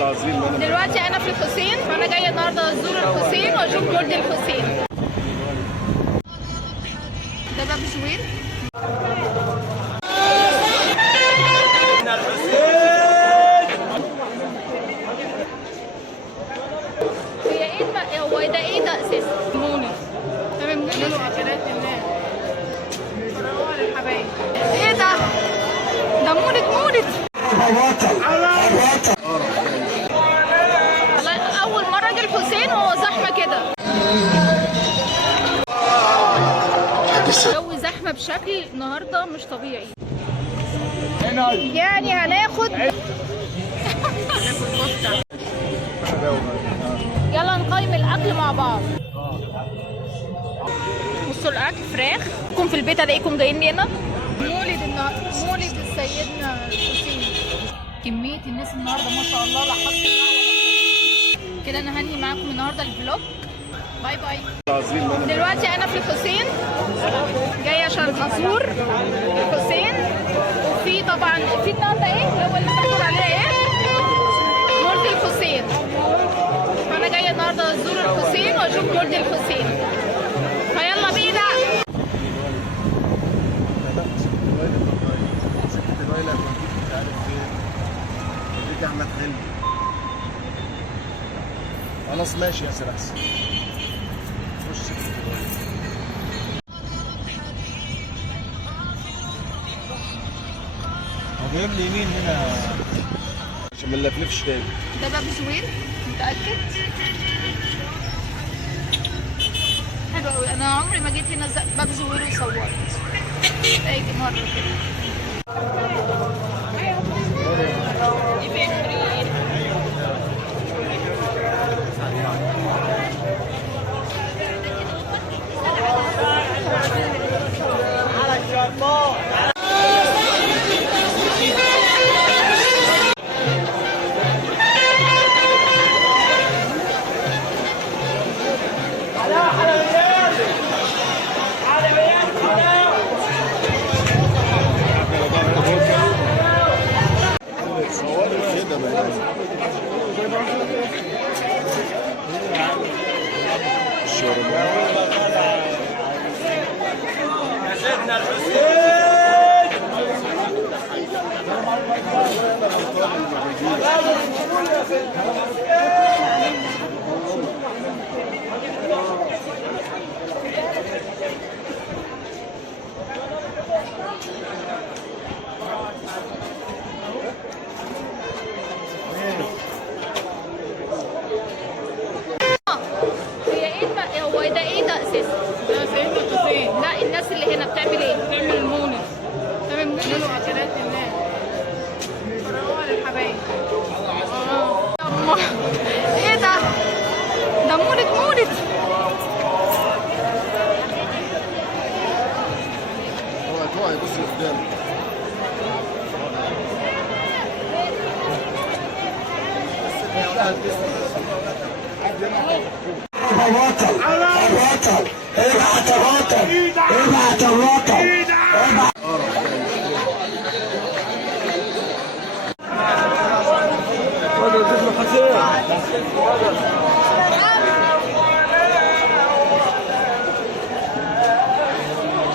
دلوقتي انا في الحسين، فانا جايه النهارده ازور الحسين واشوف برج الحسين. ده باب زويل. هي ايه هو ده ايه ده اساسا؟ مولد. تمام، مولد واكلات الناس. فروع للحبايب. ايه ده؟ ده مولد مولد. أول مرة أجي الحسين وهو زحمة كده. الجو زحمة بشكل النهاردة مش طبيعي. يعني هناخد كفتة. يلا نقيم الأكل مع بعض. بصوا الأكل فراخ. كنتم في البيت ألاقيكم جايين هنا. مولد النهاردة، مولد سيدنا الحسين. كمية الناس النهاردة ما شاء الله لا حصر كده. انا هنهي معاكم النهارده الفلوج. باي باي. دلوقتي انا في الحسين جايه عشان ازور الحسين. وفي طبعا في النهارده ايه هو اللي بتحضر عليها ايه؟ برج الحسين. فانا جايه النهارده ازور الحسين واشوف برج الحسين. فيلا بينا. احمد حلمي. خلاص ماشي يا سلاس. خش طب يا ابني يمين هنا عشان ما نلفلفش تاني. ده باب زويل. متأكد؟ حلو قوي. انا عمري ما جيت هنا باب زويل وصورت. اجي مرة كده. هو ده ايه ده اساسا؟ ده سيدنا الحسين. لا الناس اللي هنا بتعمل ايه؟ بتعمل المولد. تمام، مولد واكلات الناس. فروع للحبايب. الله. ايه ده؟ ده مولد مولد. اوعي بص قدامك. الوطن الوطن ابعت الوطن ابعت الوطن ابعت.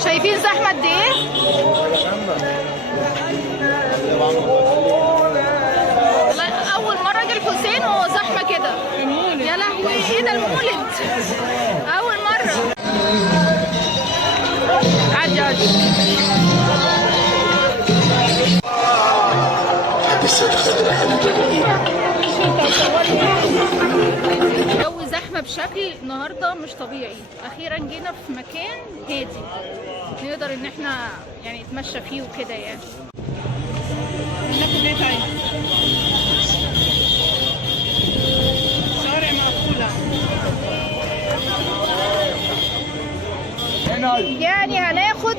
شايفين زحمة قد ايه؟ أول مرة أجي الحسين وهو زحمة كده. المولد. يا لهوي ايه ده المولد؟ أول مرة. عدي عدي. الجو زحمة بشكل النهارده مش طبيعي. أخيرا جينا في مكان هادي نقدر إن احنا يعني نتمشى فيه وكده يعني. ناكل ايه تاني؟ شوارع مقفولة. يعني هناخد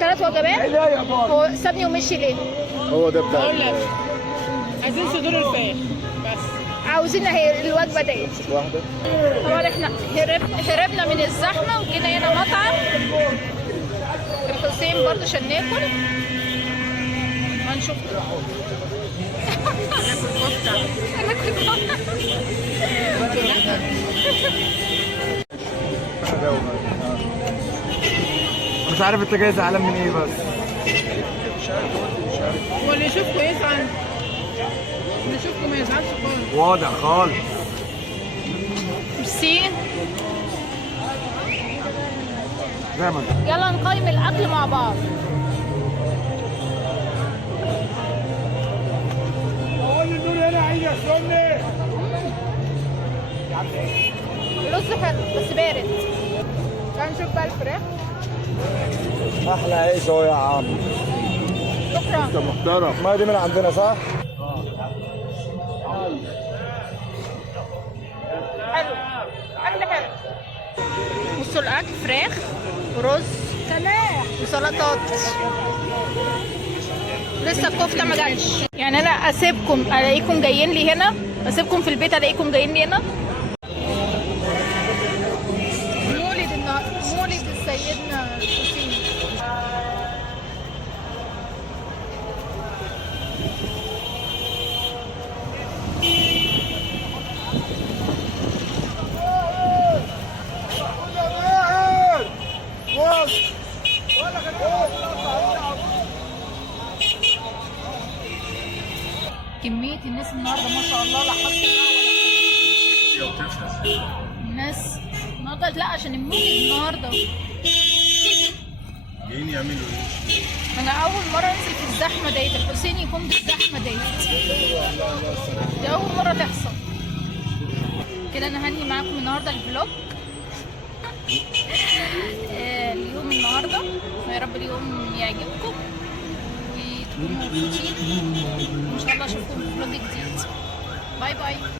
3 وجبات. هو سابني ومشي ليه؟ هو ده بتاع بقول لك عايزين صدور الفراخ بس. عاوزين الوجبة ديت. واحدة. طبعا احنا هربنا من الزحمة وجينا هنا مطعم في الحسين برضه عشان ناكل. هنشوف ناكل كفته. مش عارف انت جاي زعلان من ايه بس. هو اللي يشوفكم يزعل، اللي يشوفكم ما يزعلش خالص. واضح خالص. ميرسي. زي ما انت. يلا نقيم الاكل مع بعض. رز حلو بس بارد. تعال نشوف بقى الفراخ. احلى عيش اهو يا عم. شكرا. انت محترم. ما دي من عندنا صح؟ حلو، اكل حلو. بصوا الاكل، فراخ ورز وسلطات. لسه الكفته ما جاتش. يعني انا اسيبكم الاقيكم جايين لي هنا، اسيبكم في البيت الاقيكم جايين لي هنا. مولد النهارده، مولد سيدنا الحسين. كمية الناس النهارده ما شاء الله لا حصر الناس النهارده. لا عشان المولد النهارده جايين يعملوا ايه؟ انا اول مرة انزل في الزحمة ديت، الحسين يكون بالزحمة ديت، دي اول مرة تحصل كده. انا هني معاكم النهارده الفلوج اليوم النهارده. يا رب اليوم يعجبكم وتكونوا مبسوطين، وان شاء الله اشوفكم في فلوج جديد. باي باي.